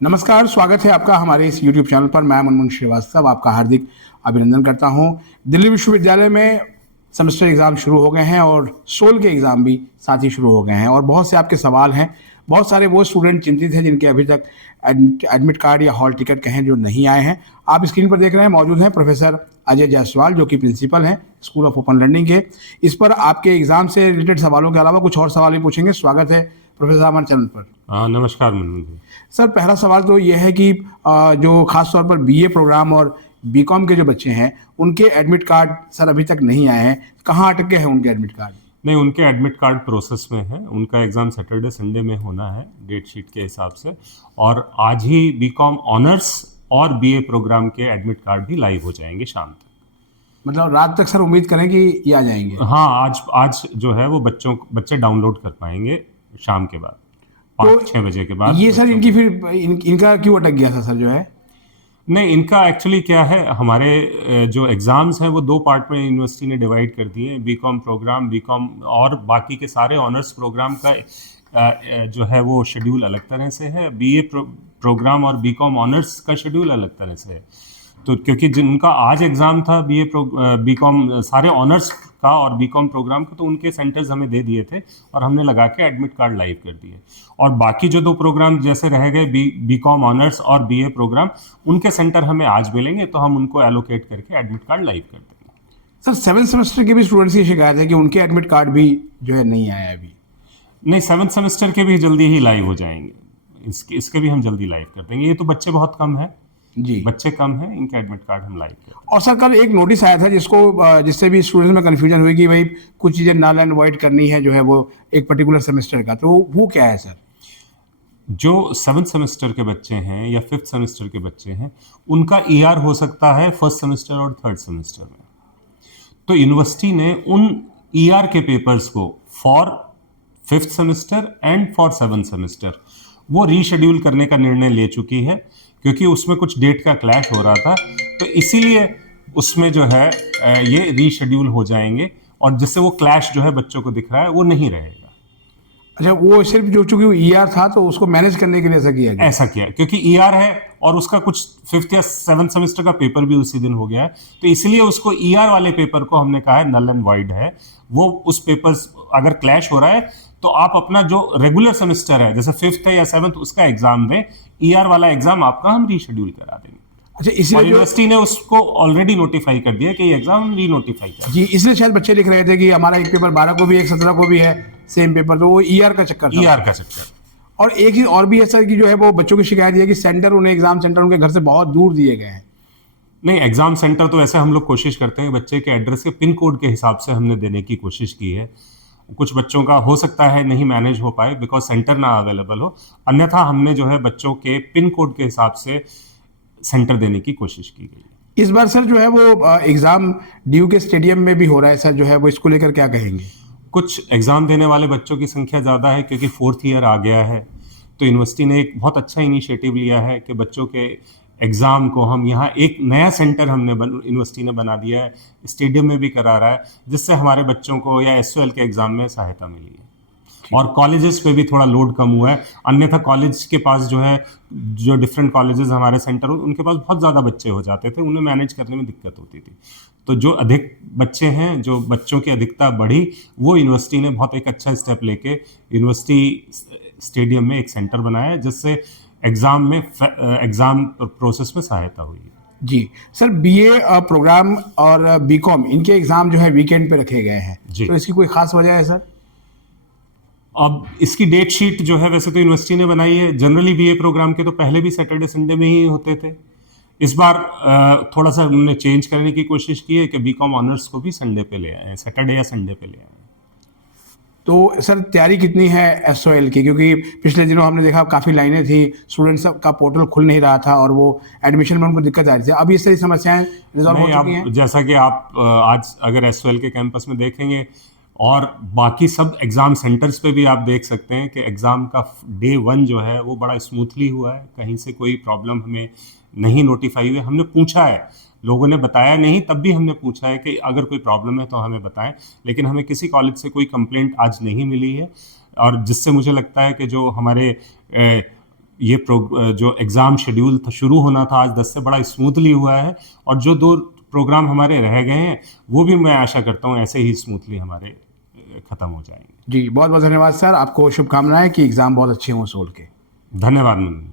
नमस्कार, स्वागत है आपका हमारे इस YouTube चैनल पर। मैं मनमोहन श्रीवास्तव आपका हार्दिक अभिनंदन करता हूं। दिल्ली विश्वविद्यालय में सेमेस्टर एग्ज़ाम शुरू हो गए हैं और सोल के एग्ज़ाम भी साथ ही शुरू हो गए हैं और बहुत से आपके सवाल हैं। बहुत सारे वो स्टूडेंट चिंतित हैं जिनके अभी तक एडमिट कार्ड या हॉल टिकट कहें जो नहीं आए हैं। आप स्क्रीन पर देख रहे हैं, मौजूद हैं प्रोफेसर अजय जायसवाल जो कि प्रिंसिपल हैं स्कूल ऑफ ओपन लर्निंग के। इस पर आपके एग्ज़ाम से रिलेटेड सवालों के अलावा कुछ और सवाल भी पूछेंगे। स्वागत है प्रोफेसर हमारे चैनल पर। नमस्कार मनमोहन जी। सर, पहला सवाल तो ये है कि जो खास तौर पर बीए प्रोग्राम और बीकॉम के जो बच्चे हैं उनके एडमिट कार्ड सर अभी तक नहीं आए हैं। कहाँ अटके हैं उनके एडमिट कार्ड? नहीं, उनके एडमिट कार्ड प्रोसेस में है। उनका एग्ज़ाम सैटरडे संडे में होना है डेट शीट के हिसाब से, और आज ही बीकॉम ऑनर्स और बीए प्रोग्राम के एडमिट कार्ड भी लाइव हो जाएंगे शाम तक। मतलब रात तक सर उम्मीद करें कि ये आ जाएंगे? हाँ, आज जो है वो बच्चे डाउनलोड कर पाएंगे शाम के बाद, 5-6 बजे के बाद। ये सर इनकी फिर इनका क्यों अटक गया था सर जो है? नहीं, इनका एक्चुअली क्या है, हमारे जो एग्ज़ाम्स हैं वो 2 पार्ट में यूनिवर्सिटी ने डिवाइड कर दिए हैं। बीकॉम प्रोग्राम, बीकॉम और बाकी के सारे ऑनर्स प्रोग्राम का जो है वो शेड्यूल अलग तरह से है। बीए प्रोग्राम और बीकॉम ऑनर्स का शेड्यूल अलग तरह से है। तो क्योंकि जिनका आज एग्ज़ाम था बीकॉम सारे ऑनर्स का और बीकॉम प्रोग्राम का, तो उनके सेंटर्स हमें दे दिए थे और हमने लगा के एडमिट कार्ड लाइव कर दिए। और बाकी जो 2 प्रोग्राम जैसे रह गए, बीकॉम ऑनर्स और बीए प्रोग्राम, उनके सेंटर हमें आज मिलेंगे तो हम उनको एलोकेट करके एडमिट कार्ड लाइव कर देंगे। सर, 7th सेमेस्टर के भी स्टूडेंट्स की शिकायत है कि उनके एडमिट कार्ड भी जो है नहीं आया अभी। नहीं, 7th सेमेस्टर के भी जल्दी ही लाइव हो जाएंगे। इसके भी हम जल्दी लाइव कर देंगे। ये तो बच्चे बहुत कम हैं जी, बच्चे कम हैं, इनके एडमिट कार्ड हम लाइव कर देंगे। और सर कल एक नोटिस आया था जिससे भी स्टूडेंट्स में कन्फ्यूजन हुई कि भाई कुछ चीज़ें नल एंड वॉइड करनी है जो है वो एक पर्टिकुलर सेमेस्टर का, तो वो क्या है सर? जो 7th सेमेस्टर के बच्चे हैं या 5th सेमेस्टर के बच्चे हैं, उनका ईआर हो सकता है 1st सेमेस्टर और 3rd सेमेस्टर में। तो यूनिवर्सिटी ने उन ईआर के पेपर्स को for 5th semester and for 7th semester वो रीशेड्यूल करने का निर्णय ले चुकी है, क्योंकि उसमें कुछ डेट का क्लैश हो रहा था। तो इसीलिए उसमें जो है ये रीशेड्यूल हो जाएंगे, और जिससे वो क्लैश जो है बच्चों को दिख रहा है वो नहीं रहेगा। अच्छा, वो सिर्फ जो चूंकि ईआर था तो उसको मैनेज करने के लिए ऐसा किया गया? ऐसा किया क्योंकि ईआर है और उसका कुछ 5th या 7th सेमेस्टर का पेपर भी उसी दिन हो गया है, तो इसलिए उसको ईआर वाले पेपर को हमने कहा है नल एंड वाइड है। वो उस पेपर्स अगर क्लैश हो रहा है तो आप अपना जो रेगुलर सेमेस्टर है, जैसे 5th है या 7th, उसका एग्जाम दें। ईआर वाला एग्जाम आपका हम रीशेड्यूल करा देंगे। अच्छा, और इसलिए यूनिवर्सिटी ने उसको ऑलरेडी नोटिफाई कर दिया कि ये एग्जाम हम री नोटिफाई कर। जी, इसलिए शायद बच्चे लिख रहे थे कि हमारा एक पेपर 12 को भी, एक 17 को भी है सेम पेपर, तो वो ईआर का चक्कर था। ईआर का चक्कर। और एक चीज और भी है सर कि जो है वो बच्चों की शिकायत ये है कि सेंटर उन्हें एग्जाम सेंटर उनके घर से बहुत दूर दिए गए हैं। नहीं, एग्जाम सेंटर तो ऐसे हम लोग कोशिश करते हैं बच्चे के एड्रेस के पिन कोड के हिसाब से हमने देने की कोशिश की है। कुछ बच्चों का हो सकता है नहीं मैनेज हो पाए बिकॉज सेंटर ना अवेलेबल हो, अन्यथा हमने जो है बच्चों के पिन कोड के हिसाब से सेंटर देने की कोशिश की गई। इस बार सर जो है वो एग्जाम ड्यू के स्टेडियम में भी हो रहा है सर, जो है वो इसको लेकर क्या कहेंगे? कुछ एग्जाम देने वाले बच्चों की संख्या ज़्यादा है क्योंकि 4th ईयर आ गया है, तो यूनिवर्सिटी ने एक बहुत अच्छा इनिशिएटिव लिया है कि बच्चों के एग्ज़ाम को हम यहाँ एक नया सेंटर यूनिवर्सिटी ने बना दिया है, स्टेडियम में भी करा रहा है, जिससे हमारे बच्चों को या एसओएल के एग्ज़ाम में सहायता मिली है। और कॉलेजेस पे भी थोड़ा लोड कम हुआ है, अन्यथा कॉलेज के पास जो है, जो डिफरेंट कॉलेजेस हमारे सेंटर, उनके पास बहुत ज़्यादा बच्चे हो जाते थे, उन्हें मैनेज करने में दिक्कत होती थी। तो जो अधिक बच्चे हैं, जो बच्चों की अधिकता बढ़ी, वो यूनिवर्सिटी ने बहुत एक अच्छा स्टेप लेके यूनिवर्सिटी स्टेडियम में एक सेंटर बनाया है, जिससे एग्ज़ाम प्रोसेस में सहायता हुई है। जी सर, बीए प्रोग्राम और बीकॉम इनके एग्जाम जो है वीकेंड पे रखे गए हैं, जी। तो इसकी कोई खास वजह है सर? अब इसकी डेट शीट जो है वैसे तो यूनिवर्सिटी ने बनाई है। जनरली बीए प्रोग्राम के तो पहले भी सैटरडे संडे में ही होते थे। इस बार थोड़ा सा उन्होंने चेंज करने की कोशिश की है कि बीकॉम ऑनर्स को भी संडे पे ले आए, सैटरडे या संडे पे ले आए। तो सर तैयारी कितनी है एसओएल की? क्योंकि पिछले दिनों हमने देखा काफ़ी लाइनें थी, स्टूडेंट्स का पोर्टल खुल नहीं रहा था और वो एडमिशन में उनको दिक्कत आ रही थी। अब इस तरह समस्याएं रिजॉल्व हो चुकी हैं? जैसा कि आप आज अगर एसओएल के कैंपस में देखेंगे और बाकी सब एग्ज़ाम सेंटर्स पे भी आप देख सकते हैं कि एग्ज़ाम का डे 1 जो है वो बड़ा स्मूथली हुआ है। कहीं से कोई प्रॉब्लम हमें नहीं नोटिफाई हुई। हमने पूछा है, लोगों ने बताया नहीं, तब भी हमने पूछा है कि अगर कोई प्रॉब्लम है तो हमें बताएं, लेकिन हमें किसी कॉलेज से कोई कंप्लेंट आज नहीं मिली है। और जिससे मुझे लगता है कि जो हमारे जो एग्ज़ाम शेड्यूल था शुरू होना था आज 10 से बड़ा स्मूथली हुआ है, और जो 2 प्रोग्राम हमारे रह गए हैं वो भी मैं आशा करता हूँ ऐसे ही स्मूथली हमारे ख़त्म हो जाएंगे। जी बहुत बहुत धन्यवाद सर, आपको शुभकामनाएं कि एग्ज़ाम बहुत अच्छे हों सोल के। धन्यवाद मनन।